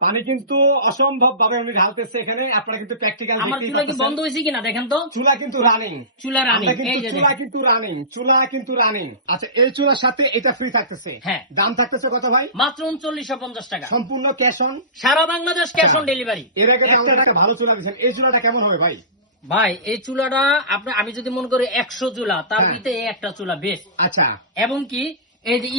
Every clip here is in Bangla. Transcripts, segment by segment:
পানি কিন্তু অসম্ভব ভাবে উনি ঢালতেছে এখানে। আপনারা কিন্তু প্র্যাকটিক্যাল আমার চুলা কি বন্ধ হয়েছে কিনা দেখেন তো? চুলা কিন্তু রানিং চুলা রানি চুলা কিন্তু রানিং চুলা কিন্তু রানিং আচ্ছা এই চুলার সাথে এটা ফ্রি থাকতেছে? হ্যাঁ। দাম থাকতেছে কত ভাই? মাত্র উনচল্লিশশো পঞ্চাশ টাকা। সম্পূর্ণ ক্যাশ অন সারা বাংলাদেশ ক্যাশ অন। ডেলিভারি এর আগে একটা ভালো চুলা দিচ্ছেন এই চুলাটা কেমন হবে ভাই? ভাই এই চুলাটা আপনি আমি যদি মনে করি একশো চুলা তার হ্যাঁ। ভিতরে এই একটা চুলা বেশ আচ্ছা। এবং কি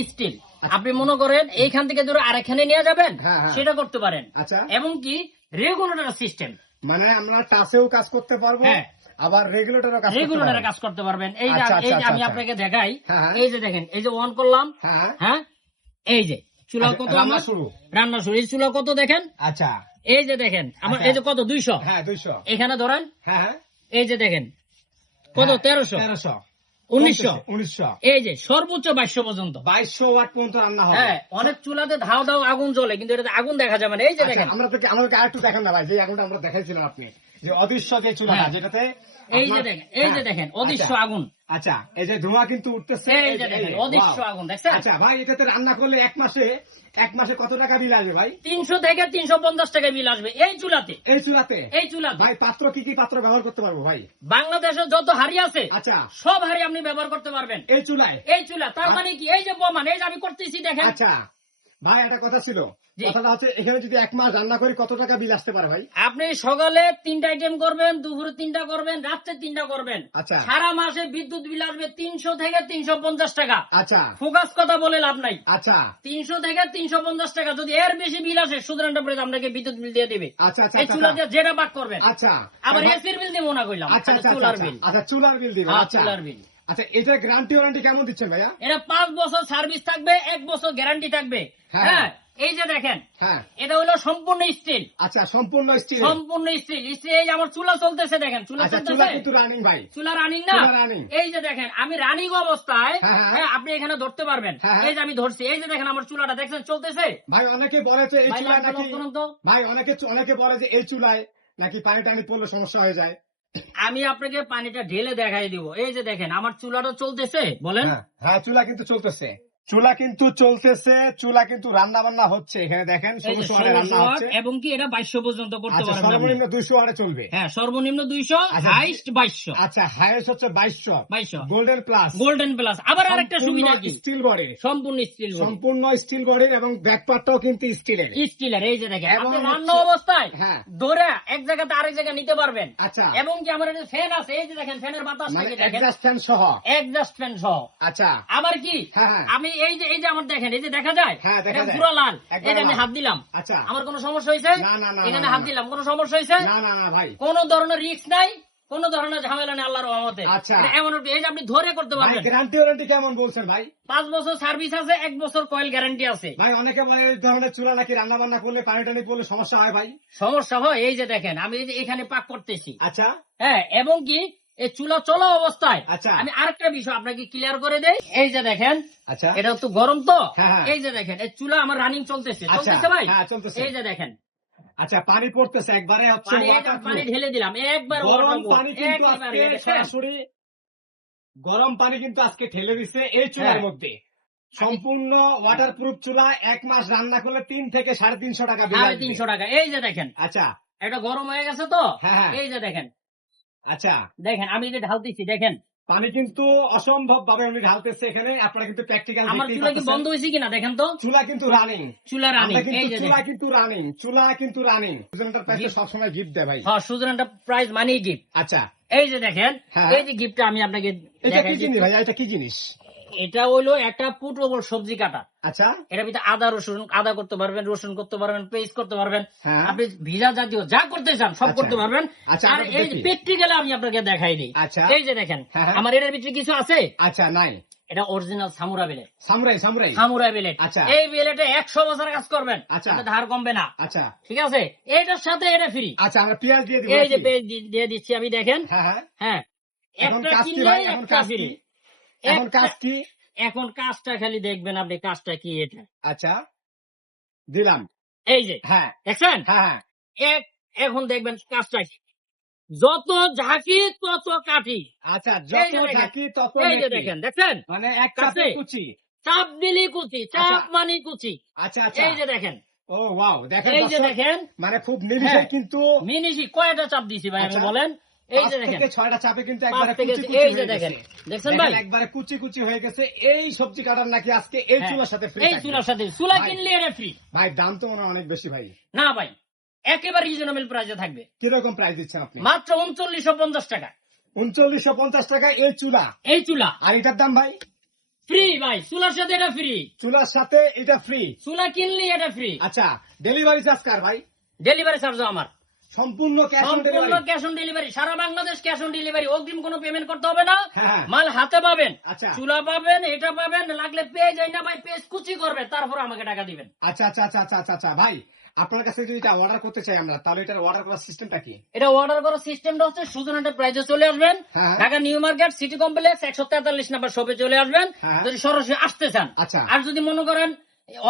স্টিল আপনি মনে করেন এইখান থেকে ধরে আরেকখানে নিয়ে যাবেন হ্যাঁ, হ্যাঁ। সেটা করতে পারেন। আচ্ছা। এবং কি রেগুলেটর সিস্টেম মানে আমরা টাচেও কাজ করতে পারব হ্যাঁ। আবার রেগুলেটরও কাজ রেগুলেটরে কাজ করতে পারবেন। এই যে আচ্ছা, এই যে আমি আচ্ছা। আপনাকে দেখাই। এই যে দেখেন এই যে অন করলাম হ্যাঁ হ্যাঁ। এই যে চুলা কত আমার? শুরু। রান্না শুরু। এই চুলা কত দেখেন? আচ্ছা। এই যে দেখেন আমার। এই যে কত? দুইশো। হ্যাঁ দুইশো। এখানে ধরেন হ্যাঁ এই যে দেখেন কত? তেরোশো। তেরোশো। উনিশশো। উনিশশো। এই যে সর্বোচ্চ বাইশশো পর্যন্ত। বাইশশো ওয়াট পর্যন্ত রান্না হবে। হ্যাঁ অনেক চুলাতে ধাও ধাও আগুন জ্বলে কিন্তু এটাতে আগুন দেখা যাবে না। এই যে আচ্ছা, দেখেন। আমরা আমাদেরকে আরেকটু দেখেন না ভাই যে আগুনটা আমরা দেখাইছিলাম আপনি। যে অদৃশ্য যে চুলাটা হ্যাঁ। যেটাতে এই যে দেখেন এই যে হ্যাঁ, দেখেন অদৃশ্য আচ্ছা, আগুন। আচ্ছা এই যে ধোঁয়া কিন্তু উঠতেছে অদৃশ্য আগুন দেখছেন? আচ্ছা ভাই এটাতে রান্না করলে এক মাসে এক মাসে কত টাকা বিল আসবে ভাই? তিনশো থেকে তিনশো পঞ্চাশ টাকা বিল আসবে এই চুলাতে। এই চুলাতে? এই চুলাতে। ভাই পাত্র কি কি পাত্র ব্যবহার করতে পারব ভাই? বাংলাদেশে যত হাড়ি আছে আচ্ছা। সব হাড়ি আপনি ব্যবহার করতে পারবেন। এই চুলায়? এই চুলা তার মানে কি? এই যে প্রমাণ এই যে আমি করতেছি দেখেন। আচ্ছা। ভাই একটা কথা ছিল। কথাটা হচ্ছে এখানে যদি এক মাস রান্না করি কত টাকা বিল আসতে পারে ভাই? আপনি সকালে তিনটা আইটেম করবেন দুপুরে তিনটা করবেন রাত্রে তিনটা করবেন। আচ্ছা। সারা মাসে বিদ্যুৎ বিল আসবে তিনশো থেকে তিনশো পঞ্চাশ টাকা। আচ্ছা। ফোকাস কথা বলে লাভ নাই। আচ্ছা। তিনশো থেকে তিনশো পঞ্চাশ টাকা যদি এর বেশি বিল আসে সুতরাং আপনাকে বিদ্যুৎ বিল দিয়ে দেবে। আচ্ছা আচ্ছা এই আচ্ছা, চুলা যেটা বাক করবেন। আচ্ছা। আবার এসির বিল দিব না কইলাম আচ্ছা আচ্ছা চুলার আচ্ছা, বিল। আচ্ছা চুলার বিল দিবেন হ্যাঁ, আচ্ছা। চুলার বিল। আচ্ছা এটার গ্যারান্টি ওয়ারেন্টি কেমন দিচ্ছেন ভাইয়া? এটা পাঁচ বছর সার্ভিস থাকবে এক বছর গ্যারান্টি থাকবে। হ্যাঁ। হ্যাঁ এই যে দেখেন হ্যাঁ। এটা হলো সম্পূর্ণ স্টিল আচ্ছা সম্পূর্ণ স্টিল সম্পূর্ণ স্টিল স্টিল এই যে আমার চুলা চলতেছে দেখেন চুলা আচ্ছা চুলা কিন্তু রানিং ভাই। চুলা রানিং না? চুলা running। এই যে দেখেন আমি রানিং অবস্থায় হ্যাঁ, হ্যাঁ। হ্যাঁ, আপনি এখানে ধরতে পারবেন। এই যে আমি ধরছি এই যে দেখেন আমার চুলাটা দেখছেন চলতেছে? ভাই অনেকে বলে যে এই লাইটটা নাকি। ভাই অনেকে অনেকে বলে যে এই চুলায় নাকি পানি টানি পড়লে সমস্যা হয়ে যায়। আমি আপনাকে পানিটা ঢেলে দেখাই দিব। এই যে দেখেন আমার চুলাটা চলতেছে বলেন। হ্যাঁ, হ্যাঁ চুলা কিন্তু চলতেছে। চুলা কিন্তু চলতেছে চুলা কিন্তু রান্না বান্না হচ্ছে। এখানে দেখেন ষোলোশো ওয়াটে রান্না হচ্ছে। এবং কি এটা বাইশশো পর্যন্ত করতে আচ্ছা আপনি। সর্বনিম্ন দুইশো ওয়াটে চলবে। হ্যাঁ সর্বনিম্ন দুইশো আচ্ছা, হাইস্ট বাইশশো। আচ্ছা হাইয়েস্ট হচ্ছে বাইশশো। বাইশশো। গোল্ডেন প্লাস গোল্ডেন প্লাস আবার আরেকটা সুবিধা কি? স্টিল বডি সম্পূর্ণ স্টিল সম্পূর্ণ স্টিল বডির এবং ব্যাক পার্টটাও কিন্তু স্টিলের স্টিলের এই যে দেখেন এবং আপনি রান্না অবস্থায় হ্যাঁ। ধরে এক জায়গাতে আরেক জায়গায় নিতে পারবেন। আচ্ছা। এবং কি আমার ফ্যান আছে? এই যে দেখেন ফ্যানের বাতাস মানে থাকে দেখেন? এক্সাস্ট ফ্যান সহ। একজাস্ট ফ্যান সহ। আচ্ছা। আবার কি? হ্যাঁ, হ্যাঁ। আমি এই যে এই যে আমার দেখেন এই যে দেখা যায়? দেখা এটা যায়। পুরো লাল। একবারে আমি হাত দিলাম। আচ্ছা। আমার কোনো সমস্যা হয়েছে? না, না, না, এখানে হাত দিলাম। কোনো সমস্যা হয়েছে? না না না ভাই। কোন ধরনের রিস্ক নাই কোন ধরনের ঝামেলা নেই আল্লাহর রহমতে। এমন এই আপনি ধরে করতে পারবেন। গ্যারান্টি ওয়ারেন্টি কেমন বলছেন ভাই? পাঁচ বছর সার্ভিস আছে এক বছর কয়েল গ্যারান্টি আছে। ভাই অনেকে এই ধরনের চুলা নাকি রান্না বান্না করলে পানি টানি পড়লে সমস্যা হয় ভাই? সমস্যা হয় এই যে দেখেন আমি এখানে পাক করতেছি। আচ্ছা। হ্যাঁ এবং কি এই চুলা চলা অবস্থায়। আচ্ছা। আমি আরেকটা বিষয় আপনাকে ক্লিয়ার করে দেই। এই যে দেখেন আচ্ছা। এটা তো গরম তো? হ্যাঁ, হ্যাঁ। এই যে দেখেন এই চুলা আমার রানিং চলতেছে। আচ্ছা, চলতেছে ভাই? হ্যাঁ, চলতেছে। এই যে দেখেন। আচ্ছা পানি পড়তেছে একবারে হচ্ছে পানি ঢেলে দিলাম। একবার গরম পানি কিন্তু আজকে সরাসরি গরম পানি কিন্তু আজকে ঠেলে দিচ্ছে এই চুলার। মধ্যে। সম্পূর্ণ ওয়াটারপ্রুফ চুলা এক মাস রান্না করলে তিন থেকে সাড়ে তিনশো টাকা সাড়ে তিনশো টাকা। এই যে দেখেন আচ্ছা। এটা গরম হয়ে গেছে তো। এই যে দেখেন আচ্ছা। দেখেন আমি যে ঢালতেছি দেখেন। পানি কিন্তু অসম্ভব ভাবে উনি ঢালতেছে এখানে আপনারা কিন্তু প্র্যাকটিক্যাল আমার চুলা কি বন্ধ হয়েছে কিনা দেখেন তো? চুলা কিন্তু রানিং চুলা রানিং চুলা কিন্তু রানিং চুলা কিন্তু রানিং সুজনটা প্রাইসে সবসময় গিফট দেয় ভাই। হ্যাঁ সুজনটা প্রাইস মানি গিফট আচ্ছা। এই যে দেখেন হ্যাঁ। এই যে গিফটটা আমি আপনাকে এটা কি জিনিস ভাই? এটা কি জিনিস? এটা হইল একটা পুটবল সবজি কাটা। আচ্ছা। এটার ভিতরে আদা রসুন আদা করতে পারবেন রসুন করতে পারবেন পেস্ট করতে পারবেন। হ্যাঁ। আপনি ভিজা জাতীয় যা করতে চান সব আচ্ছা। করতে পারবেন। আচ্ছা, আর এই দেখি। প্র্যাকটিক্যালে আমি আপনাকে দেখাই দিই। আচ্ছা। এই যে দেখেন হ্যাঁ, হ্যাঁ। আমার এটার ভিতরে কিছু আছে? আচ্ছা নাই। এটা original Samurai billet. Samurai Samurai. Samurai billet. আচ্ছা। এই বিলেটে একশো বছর কাজ করবেন। আচ্ছা। ধার কমবে না। আচ্ছা। ঠিক আছে? এটার সাথে এটা ফ্রি আচ্ছা আমরা পেঁয়াজ দিয়ে দিব এই যে দি- দিয়ে দিচ্ছি আমি দেখেন। হ্যাঁ হ্যাঁ। একটা কিনলে একটা ফ্রি এখন কাজ কি এখন কাজটা খালি দেখবেন আপনি কাজটা কি এটা? আচ্ছা দিলাম। এই যে হ্যাঁ। দেখছেন? হ্যাঁ হ্যাঁ। এক এখন দেখবেন কাজটা কি? যত ঝাঁকি তত কাঠি। আচ্ছা যত দেখেন। তত এই যে দেখেন দেখছেন? মানে এক কাছে? চাপে কুচি। চাপ দিলি কুচি চাপ আচ্ছা। মানি কুচি। আচ্ছা আচ্ছা। এই যে দেখেন। ও ওয়াও দেখেন এই যে দেখেন। মানে খুব নিরিখে হ্যাঁ। কিন্তু মিনিশি কয়টা চাপ দিছি ভাই আপনি আচ্ছা। বলেন? এই যে দেখেন। ছয়টা চাপে কিন্তু একবারে থেকে কুচি কুচি এই যে দেখেন। দেখছেন ভাই? একবারে কুচি কুচি হয়ে গেছে। এই সবজি কাটার নাকি আজকে এই চুলার সাথে ফ্রি এই চুলার সাথে। চুলা কিনলে এটা ফ্রি ভাই দাম তো মনে অনেক বেশি ভাই। না ভাই একেবারে রিজনেবল প্রাইসে থাকবে। কীরকম প্রাইস দিচ্ছেন আপনি? মাত্র উনচল্লিশশো পঞ্চাশ টাকা। উনচল্লিশশো পঞ্চাশ টাকা এই চুলা। এই চুলা। আর এটার দাম ভাই? ফ্রি ভাই চুলার সাথে এটা ফ্রি চুলার সাথে এটা ফ্রি চুলা কিনলে এটা ফ্রি আচ্ছা ডেলিভারি চার্জ কার ভাই? ডেলিভারি চার্জ আমার। সম্পূর্ণ cash on delivery cash on delivery Sara Bangladesh cash on delivery অগ্রিম কোনো পেমেন্ট করতে হবে না। হ্যাঁ। মাল হাতে পাবেন। আচ্ছা। চুলা পাবেন এটা পাবেন লাগলে পেয়ে না ভাই পেজ কুচি করবে তারপর আমাকে টাকা দিবেন। আচ্ছা আচ্ছা আচ্ছা আচ্ছা আচ্ছা আচ্ছা। ভাই আপনার কাছে যদি এটা অর্ডার করতে চাই আমরা তাহলে এটার অর্ডার করার সিস্টেমটা কি? এটা অর্ডার করার সিস্টেমটা হচ্ছে সুজনাটা প্রাইজে চলে আসবেন। হ্যাঁ। Dhaka New Market City complex একশো তেতাল্লিশ নাম্বার শপে চলে আসবেন। হ্যাঁ। যদি সরাসরি আসতে চান। আচ্ছা। আর যদি মনে করেন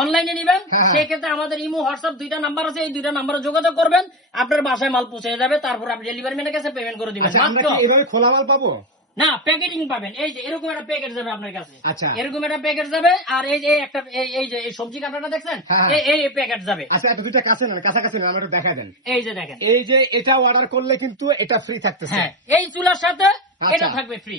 অনলাইনে নিবেন হ্যাঁ। সেই ক্ষেত্রে আমাদের ইমো হোয়াটসঅ্যাপ দুইটা নাম্বার আছে এই দুইটা নাম্বারে যোগাযোগ করবেন আপনার বাসায় মাল পৌঁছে যাবে তারপর আপনি ডেলিভারি ম্যানের কাছে পেমেন্ট করে দিবেন আচ্ছা এভাবে খোলা মাল পাবো? না প্যাকেটিং পাবেন এই যে এরকম একটা প্যাকেট যাবে আপনার কাছে। আচ্ছা। এরকম একটা প্যাকেট যাবে আর এই যে একটা এই- যে এই সবজি কাটাটা দেখছেন? হ্যাঁ। এই- এই প্যাকেট যাবে। আচ্ছা একটা দুইটা কাছে নেন কাছাকাছি নেন আমার একটু দেখা দেন। এই যে দেখেন। এই যে এটা অর্ডার করলে কিন্তু এটা ফ্রি থাকতেছে। হ্যাঁ এই চুলার সাথে এটা আচ্ছা। থাকবে ফ্রি